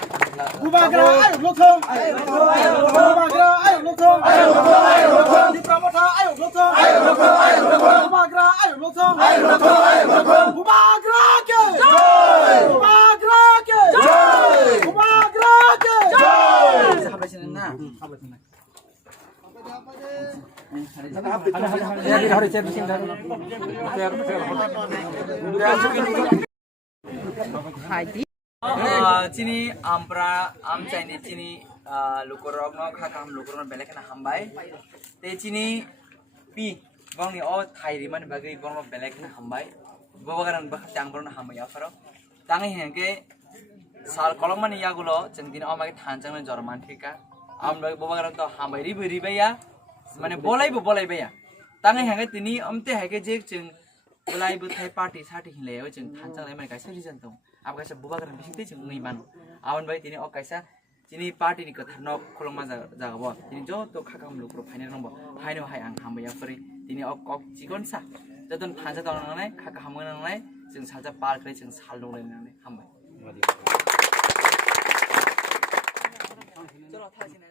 Bubagra ayo lothong Bubagra ayo lothong Dipramotha ayo lothong Bubagra ayo lothong Bubagra ke jai Bubagra ke jai Bubagra ke jai hablasin na hablasin চিনি আমরা আম চাইনি চিনি লুকরক ন খাকাম লুকরন বেলেকনা হামবাই তে চিনি P বংনি অ থাইরি মানে বাগৈ বং বেলেকনা হামবাই ববাগারান বাখাতে আংবরন হামবাই আফার তাঙে হেকে সাল কলমানি ইয়াগুলো जों দিন আমাকে থানজাংনে জরমান ঠিকা আমরা ববাগারান তো হামবাই রিবাইয়া মানে বলাইবাইয়া তাঙে হেকে তিনি আমতে হেকে যে जों বলাইবো থাই পার্টি সাটি হিলাयाव जों থানজাंलाय माने गायसा रिजन दं अब kaisa bubagaran bisingte जों ngैमान आवन बाय तिनि कायसा तिनि पार्टीनि खोथा न खलमा जागाबो तिनि ज तो खाखाम लुक्रो फाइनो रंबो फाइनो हाय आं हामबाया फरि तिनि अक जिगनसा जदन थाजा दंनानै खाखा हामगोनानै जों साजा पार खै जों साल दंलायनानै हामबाय चलो थाजिना